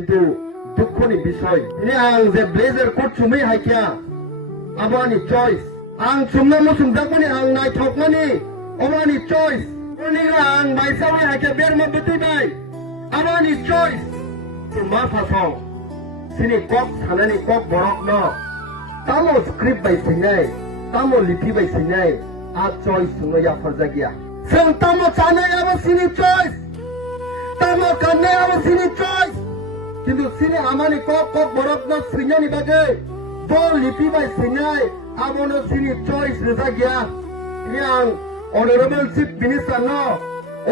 किन्तु दुखुनि बिसय ini ang je blazer coat chumai haikya abani choice ang chumna musum dakmani ang naithokmani abani choice oni ang maisawi haikya berma buti bai abani choice ma phasong sini kok thanani kok borok no tamo script bai sinai tamo lipi bai sinai a choice sungno ya farjagya sing tamo chane abo sini choice tamo kanne abo sini choice কিন্তু sini amani kok borok no sringani bage bol lipi bai sinai abono sini choice rezagya yang honorable chief minister no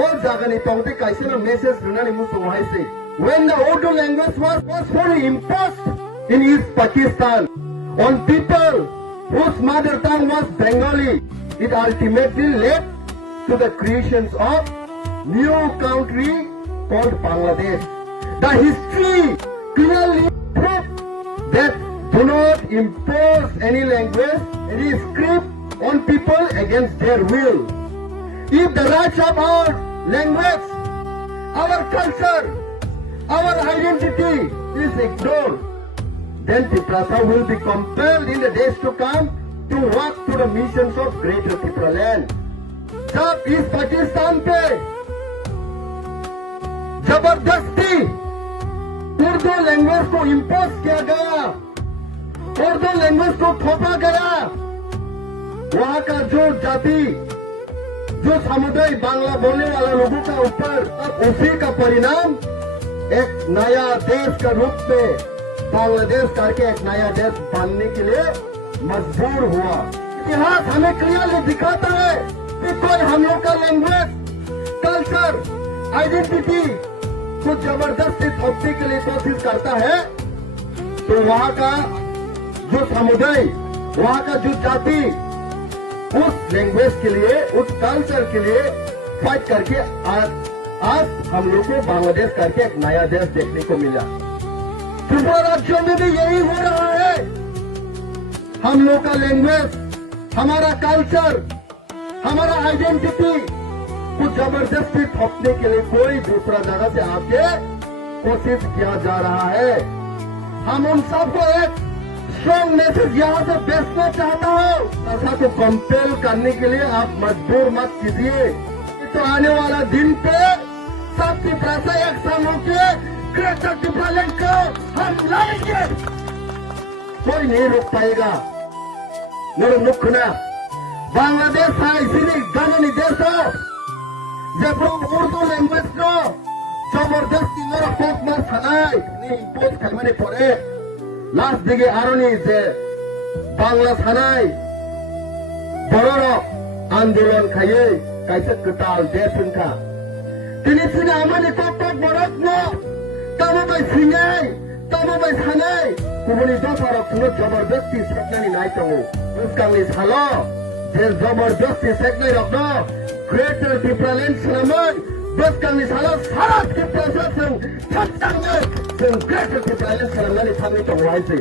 all jagani tongte kaisena message runani musu haise when the Urdu language was fully imposed in East Pakistan on people whose mother tongue was Bengali, it ultimately led to the creations of new country called Bangladesh. The history clearly proves that do not impose any language, any script on people against their will. If the rights of our language, our culture, our identity is ignored, then Tiprasa will be compelled in the days to come to work to the missions of Greater Tripura land. जब इस पाकिस्तान पे जबरदस्ती Urdu language को impose किया गया, Urdu language को थोपा गया, वहाँ का जो जाति, जो समुदाय बांग्ला बोलने वाला लोगों का ऊपर, अब उसी का परिणाम एक नया देश का रूप में बांग्लादेश करके एक नया देश बनने के लिए मजबूर हुआ। इतिहास हमें क्लियरली दिखाता है कि कोई हम लोग का लैंग्वेज, कल्चर, आइडेंटिटी को जबरदस्ती थोपने के लिए कोशिश करता है तो वहाँ का जो समुदाय, वहाँ का जो जाति उस लैंग्वेज के लिए, उस कल्चर के लिए फाइट करके आज हम लोग को बांग्लादेश करके एक नया देश देखने को मिला। त्रिपुरा राज्यों में भी यही हो रहा है। हम लोग का लैंग्वेज, हमारा कल्चर, हमारा आइडेंटिटी को जबरदस्ती थोपने के लिए कोई दूसरा जगह से आके कोशिश किया जा रहा है। हम उन सबको एक स्ट्रॉन्ग मैसेज यहाँ से भेजना चाहता हूँ। ऐसा को कंपेल करने के लिए आप मजबूर मत कीजिए। तो आने वाला दिन पे सब त्रिपुरा एक साथ होके ग्रेटर त्रिपुरा लैंड को हम लाएंगे, कोई नहीं रोक पाएगा। मेरे मुख्य ना बांग्लादेश है इसीलिए गाने देश हो जब उर्दू लैंग्वेज को जबरदस्ती मेरा पोक मार खानाय नहीं इम्पोज खाने पड़े लास्ट दिखे आरोनी जे बांग्ला खानाय बड़ो आंदोलन खाये कैसे कटाल देश उनका তিনি সিনে আমানি কত বড়ক ন তামবাই সিঙ্গাই তামবাই থানাই কুবনি দফারক সুনো জবরদস্তি সেকনানি নাই তো উসকাংনি সালো যে জবরদস্তি সেকনাই রক ন গ্রেটার ত্রিপুরা ল্যান্ড সালামন বসকাংনি সালো সারা ত্রিপুরা সং ছাত্তাংনে जों ग्रेटर त्रिपुरा लैंड सालामनानै थांनो दङ आइसे